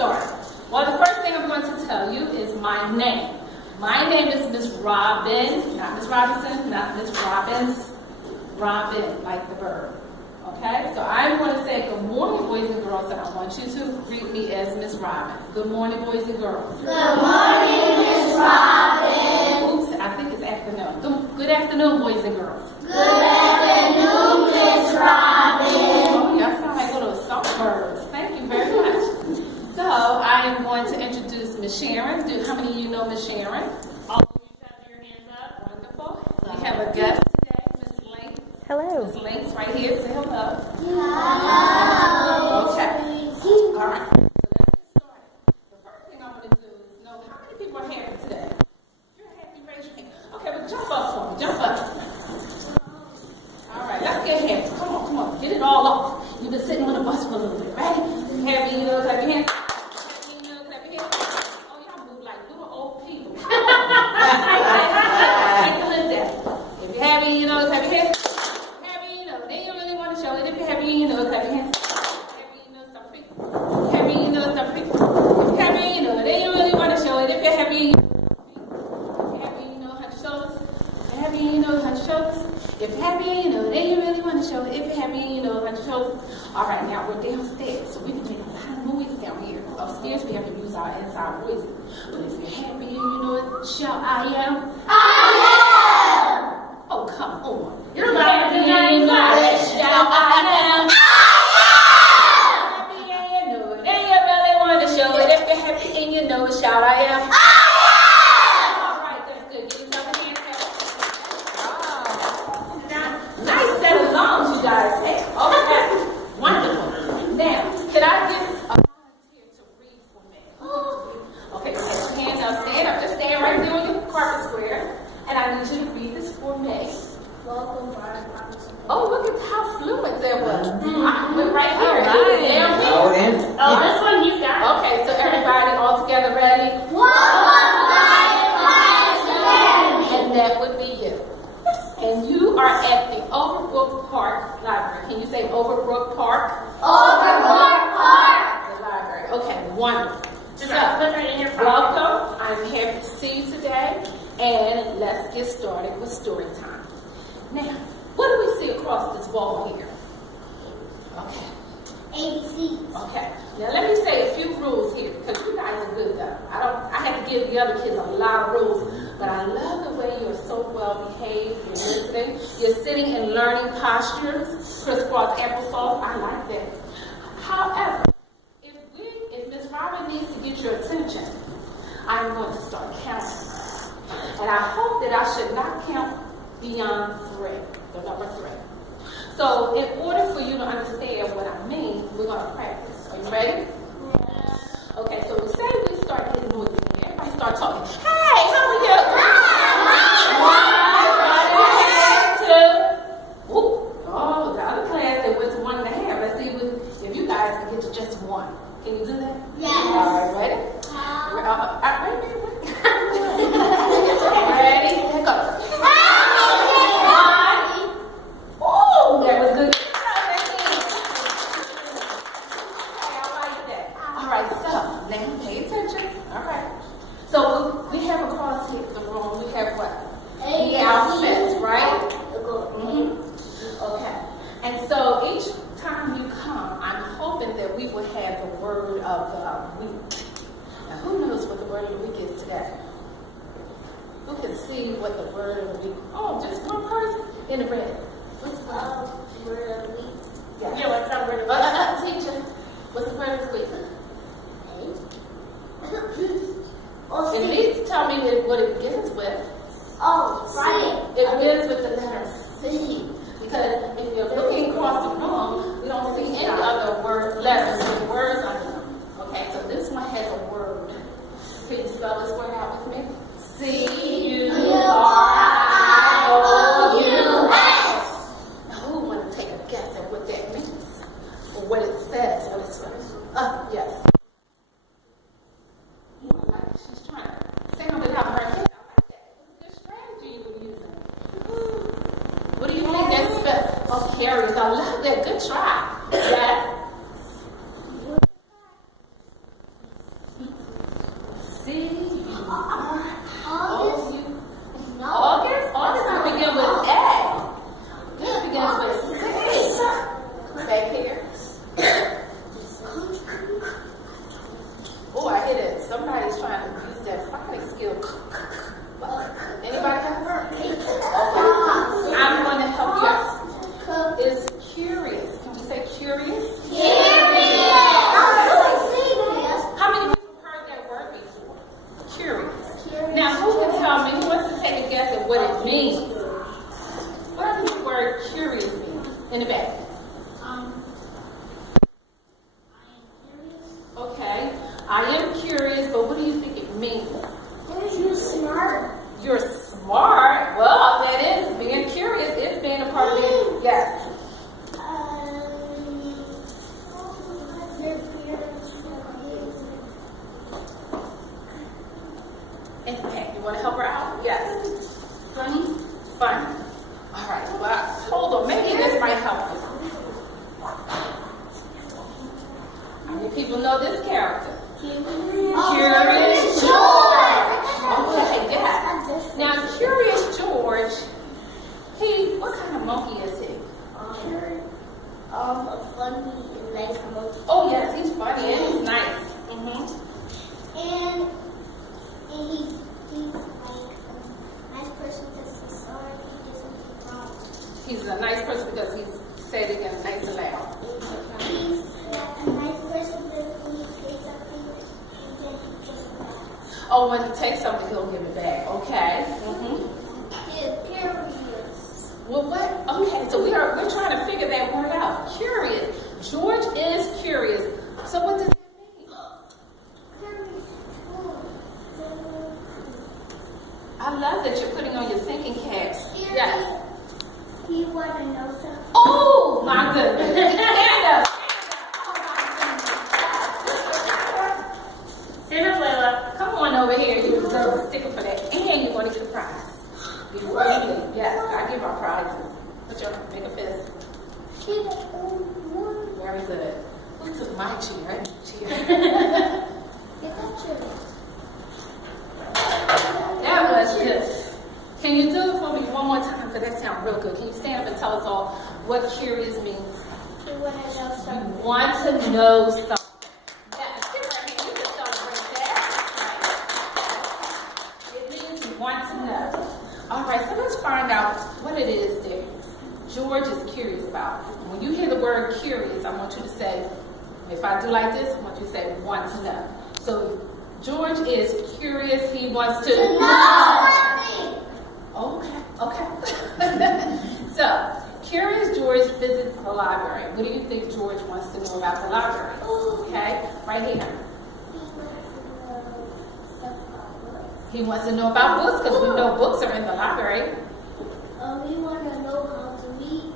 started. Well, the first thing I'm going to tell you is my name. My name is Miss Robin, not Miss Robinson, not Miss Robbins. Robin, like the bird. Okay? So I'm going to say good morning, boys and girls, and I want you to greet me as Miss Robin. Good morning, boys and girls. Good morning, Miss Robin. Oops, I think it's afternoon. Good afternoon, boys and girls. Good afternoon, Miss Robin. Oh, y'all sound like little songbirds. Thank you very much. So I am going to introduce Miss Sharon. How many of you know Miss Sharon? All of you have your hands up. Wonderful. We have a guest today, Miss Link. Hello. Miss Link's right here. Say hello. Hello. Okay. All right. So let's get started. The first thing I'm going to do is know how many people are happy today. If you're happy, raise your hand. Okay, well, jump up for me. Jump up. All right, let's get happy. Come on, come on. Get it all off. You've been sitting on the bus for a little bit, right? Happy, you know, clap your hands. Happy, you know, clap your hands. Oh, y'all move like little old people. Take a look at it. If you're happy, you know, clap your hands. Happy, you know, then you really want to show it. If you're happy, you know, clap your hands. Happy, you know, stop freaking. Happy, you know, stop freaking. Happy, you know, then you really want to show it. If you're happy, you know, hunch shoulders. Happy, you know, hunch shoulders. If you're happy, you know, then you really want to show it. If you're happy, you know, hunch shoulders. All right, now we're downstairs, so we can make a lot of noise down here. Upstairs, we have to use our inside voices. But if you're happy, you know it, shout, I am. I am. Oh, come on. You're not the name shout, I am. I Happy, and you know it. And you really want to show it. If you're happy, and you know it, shout, I am. am. All right, that's good. Give yourself a hand clap. Wow. Nice set of songs you guys have. Okay. Wonderful. Now, could I get a volunteer to read for me? Okay, put your hands up. Stand up. Just stand right there on the carpet square. And I need you to read this for me. Welcome, Bryant. Oh, look at how fluent that was. I went right here. All right. Oh, this one he's got. Okay, so everybody all together ready? Welcome, Bryant. And that would be you. And you are at the Overbrook Park Library. Can you say Overbrook Park? Overbrook Park. The library. Okay, wonderful. Just So, put it in your pocket. welcome. I'm happy to see you today. And let's get started with story time. Now, what do we see across this wall here? Okay. ABC. Okay. Now let me say a few rules here because you guys are good though. I have to give the other kids a lot of rules, but I love the way you're so well behaved. You're listening. You're sitting in learning postures, crisscross applesauce. I like that. However, if Miss Robin needs to get your attention, I'm going to start counting. And I hope that I should not count beyond 3, the number 3. So in order for you to understand what I mean, we're going to practice. Are you ready? Yeah. Okay, so say we start getting noisy. Everybody start talking. Hey, how are you? 1, 2. Oh, the other class, they went to 1.5. Let's see if you guys can get to just 1. Can you do that? Yes. All right, ready? Ready, set, go. Oh, that was good. All right, so now pay attention. All right. So we have across here the room. We have what? The alphabets, right? Okay. And so each time you come, I'm hoping that we will have the word of the week. Now, who knows what the word of the week is today? Who can see what the word of the week? Oh, just one person in the red. What's the Word of the week. Yes. Yeah, what's that word? Teacher, what's the word of the week? At least tell me what it begins with. Oh, right. It begins with the letter C. Because if you're looking across the room, we don't see any other letters with words under them. Okay, so this one has a word. Can you spell this word out with me? C-U-R-I-O-U-S. Now, who want to take a guess at what that means? Or what it says? What it says? Yes. She's trying to sound it out of her head. I like that. It's a good strategy you were using. What do you think that spell? Oh, carriers. I love that. Good try. Yes. I am curious, but what do you think it means? You're smart. You're smart. Well, that is being curious. It's being a part of it. Yes. Okay. You want to help her out? Yes. Funny? Funny. All right. Well, hold on. Maybe this might help you. How many people know this character? Curious George. Okay, yes. Now, Curious George, what kind of monkey is he? A funny and nice monkey. Oh, yes, he's funny and he's nice. And he's like a nice person because he's sorry he doesn't get wrong. He's a nice person because he's said it again nice and loud. He's a nice person because when he takes something, he can give it back. Oh, when he takes something, he'll give it back. Okay. He's curious. Well, what? Okay, so we're trying to figure that word out. Curious. George is curious. So what does that mean? Curious. I love that you're putting on your thinking caps. Yes. You want to know something? Oh, my goodness. Stand up. Stand up, Layla. Come on over here. You deserve a sticker for that. And you're going to get a prize. Before you leave. Yes, I give our prizes. Make a fist. Very good. Who took my chair? That was good. Can you do it for me one more time? Because that sounds real good. Can you stand up and tell us all what curious means? You want to know something? You want to know something. Yes, give her a hand. You can celebrate that. It means you want to know. All right, so let's find out what it is that George is curious about. When you hear the word curious, I want you to say, if I do like this, I want you to say, want to know. So George is curious. He wants to know. Okay. So, Curious George visits the library. What do you think George wants to know about the library? Okay, right here. He wants to know about books because we know books are in the library. We want to know how to read.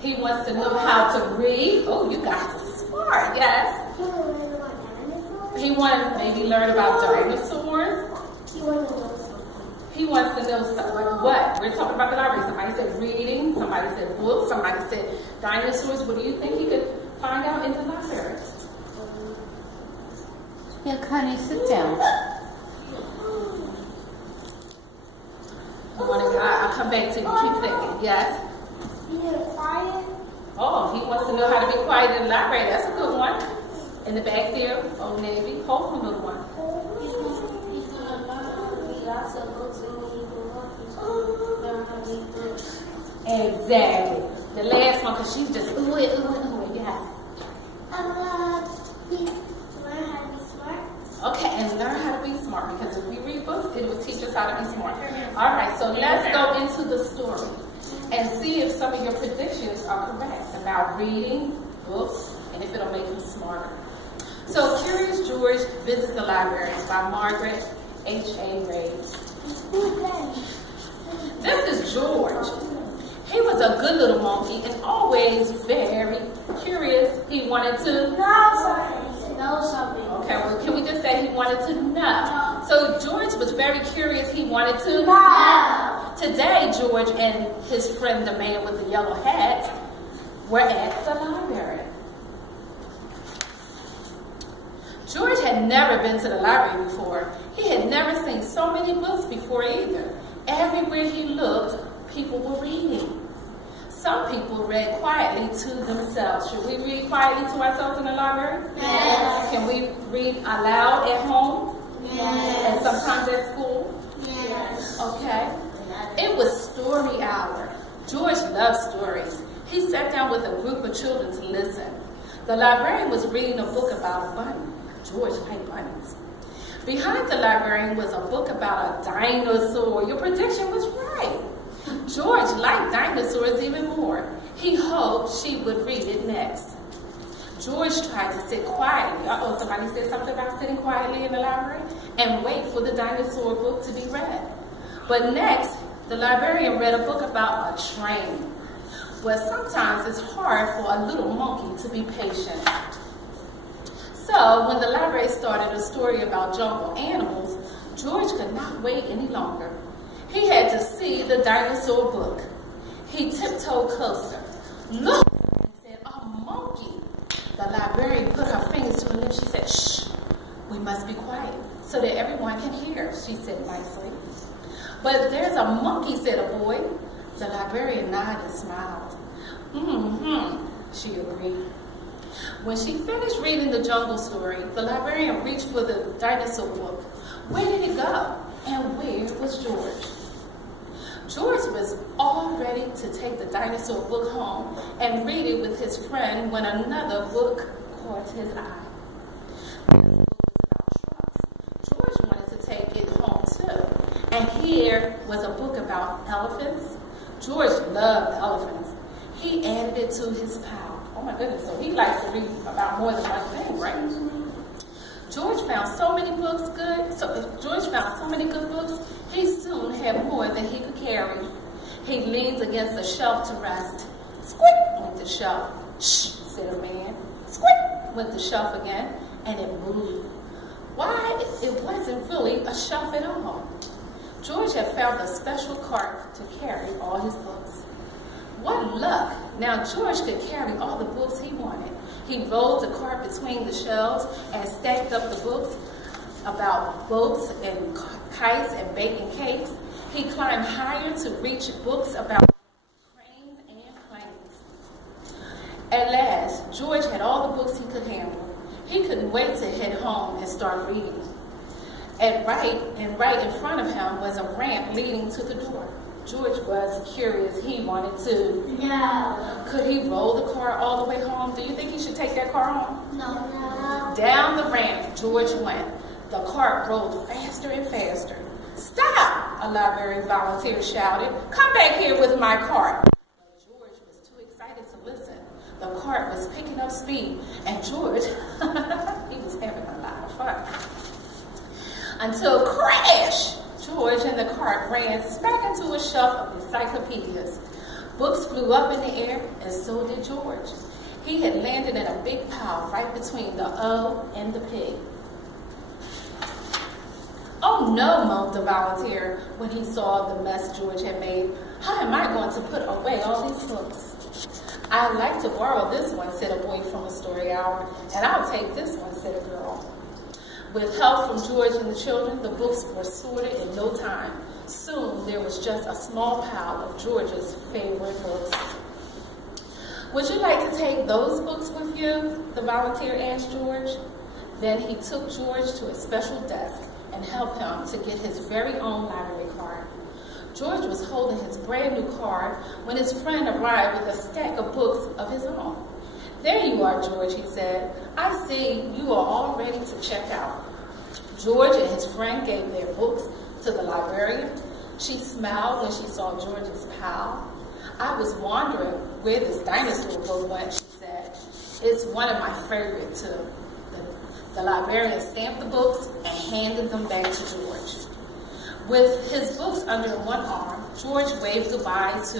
He wants to know how to read. Oh, you guys are smart, yes. He want to learn about dinosaurs. He wants to maybe learn about dinosaurs. He wants to know something. He wants to know something. What? We're talking about the library. Somebody said reading. Somebody said books. Somebody said dinosaurs. What do you think he could find out in the library? Yeah, Connie, sit down. I'll come back to you. Keep thinking. Yes? Be quiet. Oh, he wants to know how to be quiet in the library. That's a good one. In the back there, Old Navy. Hold on, little one. He's going to learn how to read lots of books and when he grows up, he's going to learn how to read books. Exactly. The last one, because she's just, ooh, yes. Please learn how to be smart. Okay, and learn how to be smart, because if we read books, it will teach us how to be smart. All right, so let's go into the story and see if some of your predictions are correct about reading books and if it'll make you smarter. So, Curious George Visits the Library by Margaret H.A. Graves. This is George. He was a good little monkey and always very curious. He wanted to Know something. Okay, well, can we just say he wanted to know? So George was very curious. He wanted to know. Today, George and his friend, the man with the yellow hat, were at the library. George had never been to the library before. He had never seen so many books before either. Everywhere he looked, people were reading. Some people read quietly to themselves. Should we read quietly to ourselves in the library? Yes. Can we read aloud at home? Yes. And sometimes at school? Yes. Okay. It was story hour. George loved stories. He sat down with a group of children to listen. The librarian was reading a book about a bunny. George liked bunnies. Behind the librarian was a book about a dinosaur. Your prediction was right. George liked dinosaurs even more. He hoped she would read it next. George tried to sit quietly. Uh-oh, somebody said something about sitting quietly in the library and wait for the dinosaur book to be read. But next, the librarian read a book about a train. Well, sometimes it's hard for a little monkey to be patient. So, when the library started a story about jungle animals, George could not wait any longer. He had to see the dinosaur book. He tiptoed closer. Look, he said, a monkey. The librarian put her fingers to her lips. She said, shh, we must be quiet so that everyone can hear, she said nicely. But there's a monkey, said a boy. The librarian nodded and smiled. She agreed. When she finished reading the jungle story, the librarian reached for the dinosaur book. Where did it go? And where was George? George was all ready to take the dinosaur book home and read it with his friend when another book caught his eye. This book was about trucks. George wanted to take it home too. And here was a book about elephants. George loved elephants. He added it to his pile. Oh my goodness, so he likes to read about more than one thing, right? George found so many books good. George found so many good books, he soon had more than he could carry. He leaned against a shelf to rest. Squeak went the shelf. Shh, said a man. Squeak went the shelf again, and it moved. Why, it wasn't really a shelf at all. George had found a special cart to carry all his books. What luck! Now George could carry all the books he wanted. He rolled the cart between the shelves and stacked up the books about boats and kites and baking cakes. He climbed higher to reach books about trains and planes. At last, George had all the books he could handle. He couldn't wait to head home and start reading. And right in front of him was a ramp leading to the door. George was curious. He wanted to. No. Could he roll the car all the way home? Do you think he should take that car home? No. Down the ramp, George went. The cart rolled faster and faster. Stop! A library volunteer shouted. Come back here with my cart. But George was too excited to listen. The cart was picking up speed, and George, he was having a lot of fun. Until crash! George and the cart ran smack into a shelf of encyclopedias. Books flew up in the air, and so did George. He had landed in a big pile right between the O and the P. Oh no, moaned the volunteer when he saw the mess George had made. How am I going to put away all these books? I'd like to borrow this one, said a boy from a story hour, and I'll take this one, said a girl. With help from George and the children, the books were sorted in no time. Soon, there was just a small pile of George's favorite books. Would you like to take those books with you? The volunteer asked George. Then he took George to a special desk and helped him to get his very own library card. George was holding his brand new card when his friend arrived with a stack of books of his own. There you are, George, he said. I see you are all ready to check out. George and his friend gave their books to the librarian. She smiled when she saw George's pile. I was wondering where this dinosaur book went, she said. It's one of my favorites, too. The librarian stamped the books and handed them back to George. With his books under one arm, George waved goodbye to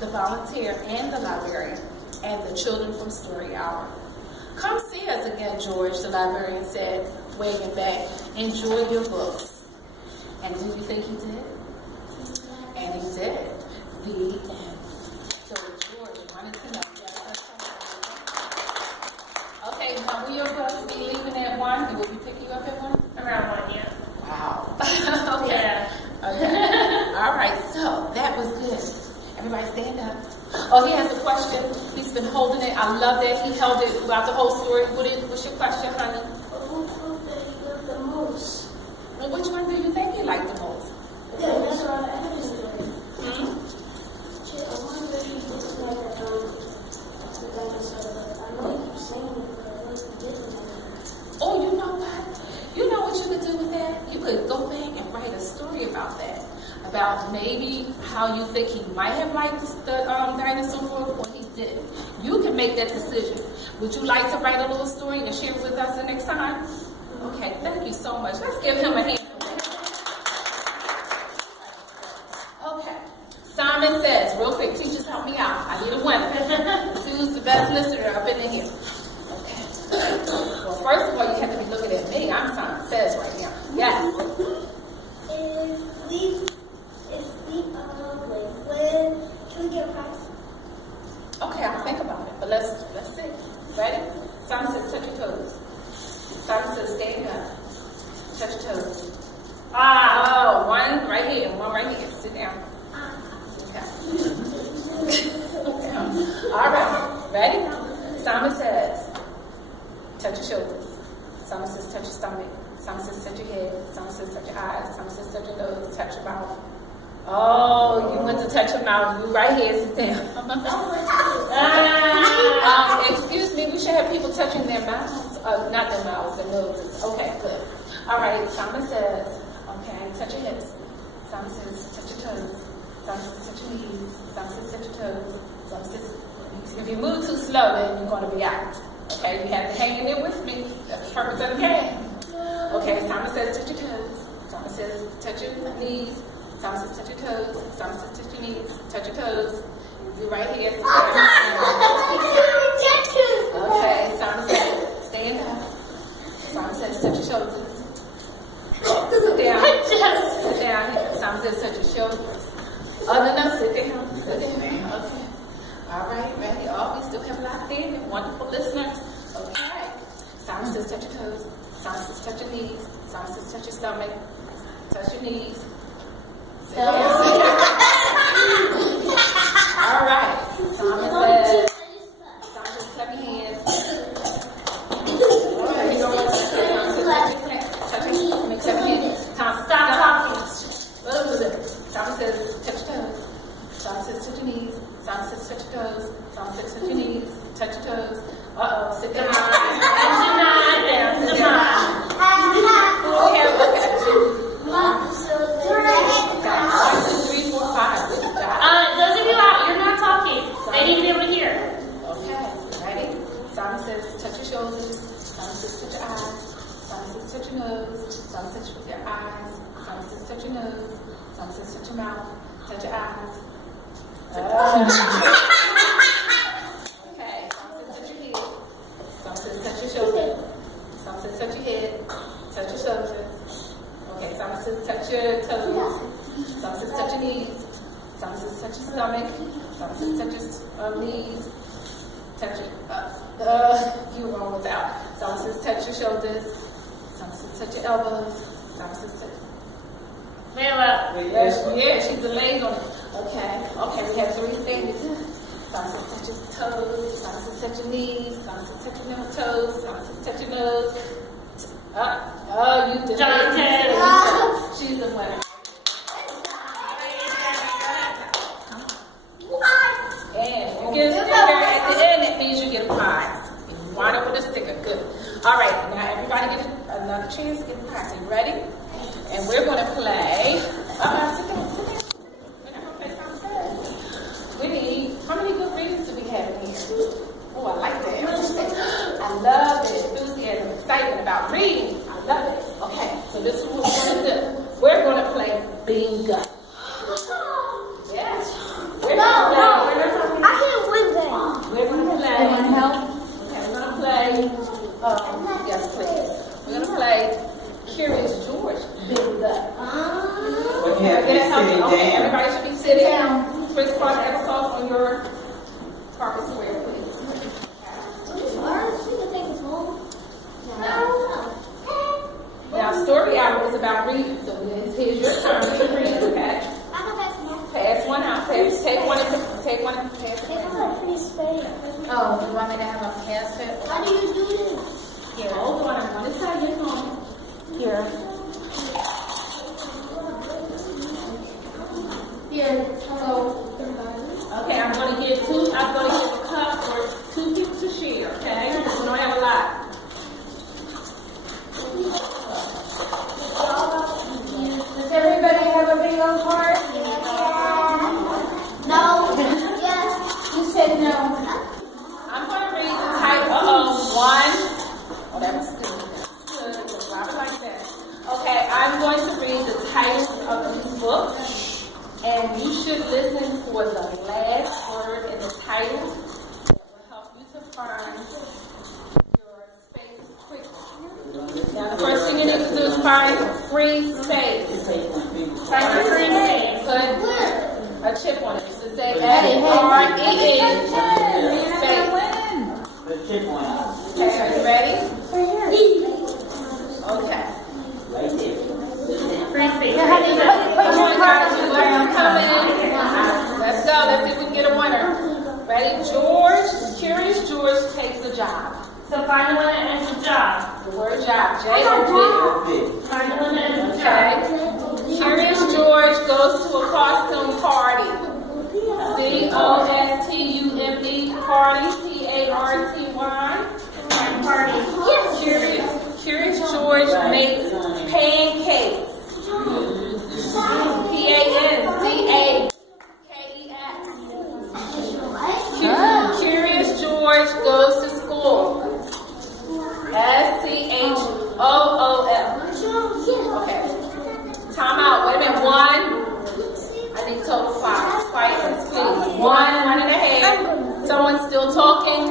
the volunteer and the librarian and the children from Story Hour. Come see us again, George, the librarian said, waving back. Enjoy your books. And do you think he did? And he did. The end. So George wanted to know. Okay, now will your bus be leaving at 1 and will we pick you up at 1? Around 1, yeah. Wow. Okay. Yeah. Okay. All right, so that was good. Everybody stand up. Oh, he has a question. He's been holding it. I love that. He held it throughout the whole story. What's your question, honey? Who did you love the most? Well, which one do you think you like the most? Yeah, that's what I asked you. Hmm? I wonder if you just like the dinosaur. I know you keep saying it, but I know you didn't. Oh, you know what? You know what you could do with that? You could go back and write a story about that. About maybe how you think he might have liked the dinosaur book or he didn't. You can make that decision. Would you like to write a little story and share it with us the next time? Okay, thank you so much. Let's give him a hand. Okay. Simon says, real quick, teachers help me out. I need a winner. Who's the best listener up in here? Okay. Well, first of all, you have to be looking at me. I'm Simon Says right now. Yes. Can we get a prize? Okay, I'll think about it. But let's see. Ready? Simon says, touch your toes. Simon says, stand up. Touch your toes. Oh, one right here, one right here. Sit down. Okay. All right. Ready? Simon says, touch your shoulders. Simon says, touch your stomach. Simon says, touch your head. Simon says, touch your eyes. Simon says, touch your nose. Touch your mouth. Oh, you went to touch your mouth. You right here. Sit down. Excuse me. We should have people touching their mouths. Not their mouths, their noses. Okay, good. All right. Simon says, okay, touch your hips. Simon says, touch your toes. Simon says, touch your knees. Simon says, touch your toes. Simon says, if you move too slow, then you're going to be out. Okay, you have to hang in there with me. That's the purpose of the game. Okay, Simon says, touch your toes. Simon says, touch your knees. Simon says, touch your toes. Simon says, touch your knees. Touch your toes. You right here. Okay, Simon says, stand up. Simon says, touch your shoulders. Sit down. Sit down. Simon says, touch your shoulders. Oh, no, sit down. Sit down. Okay. All right, ready? Oh, we still have a lot standing. Wonderful listeners. Okay. Simon says, touch your toes. Simon says, touch your knees. Simon says, touch your stomach. Touch your knees. Sit down. All right. Simon says, clap your hands. All right, you know what? Touch your hands. Stop talking. Simon says, touch your toes. Simon says, touch your knees. Simon says, touch your toes. Simon says, touch your knees. Touch your toes. Uh-oh, sit down. Sit down. Okay. 1, 2, 3, 4, 5. Good job. Those of you out, you're not talking. They need to be able to hear. Okay, ready? Simon says, touch your shoulders. Simon says, touch your eyes. Simon says, touch your nose. Simon says, touch your eyes. Simon says, touch your nose. Simon says, touch your mouth. Touch your eyes. Okay, Simon says, touch your head. Simon says, touch your shoulders. Simon says, touch your head. Touch your shoulders. Okay, Simon says, touch your toes. Simon says, touch your knees. Simon says, touch your stomach. Simon says, touch your knees. Touch your, you were wrong with that. Simon says, touch your shoulders. Simon says, touch your elbows. Simon says, touch. Yeah, she's delayed on it. Okay, we have 3 standing. Simon says, touch your toes. Simon says, touch your knees. Simon says, touch your toes. Simon says, touch your nose. You did. She's the winner. And you get a sticker at the end, it means you get a prize. You wind up with a sticker. Good. All right, now everybody get another chance to get a prize. Are you ready? And we're going to play. Sit down. We're not going to play Simon Says. We need, how many good readings do we have in here? Oh, I like that. I love the enthusiasm, excitement about reading. I love it. Okay, so this is what we're going to do. We're going to play bingo. Yes. We're going to play. You want help? Okay, we're going to play. Yes, please. We're going to play Curious George bingo. We have to sit down. Everybody should be sitting. Crisscross applesauce on your carpet square, please. Now, story hour is about reading, so here's your turn to read, okay? Pass one out. Take one and pass it. Oh, you want me to have a pass it? How do you do this? Here, hold on. I'm going to tell you. Here. Here. So, okay, I'm going to give a cup for 2 people to share, okay? We don't have a lot. Does everybody have a bingo card? No. Yes. You said no. I'm going to read the title. titles of these books, and you should listen for the last word in the title that will help you to find your space quickly. Now, the first thing you need to do is find free space. Find your free space. Put a chip on it. Just say F-R-E-E space. Okay, are you ready? Okay. Free space. Come on, guys. You come in. Let's go. Let's see if we can get a winner. Ready? George, Curious George takes a job. So find the one that ends with job. The word job. J-O-B. Find the one that ends with Okay. job. Curious George goes to a costume party. C-O-S-T-U-M-E party. P-A-R-T-Y. Party. Curious George makes pancakes. P-A-N-C-A-K-E-S. Curious George goes to school. S-C-H-O-O-L. Okay. Time out. Wait a minute. 1. I need total 5. Quietness, please. 1 and a half. Someone's still talking.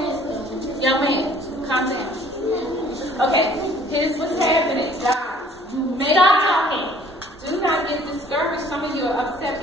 Young man, calm down. Okay. Here's what's happening, guys. You may Stop talking. Do not get discouraged. Some of you are upset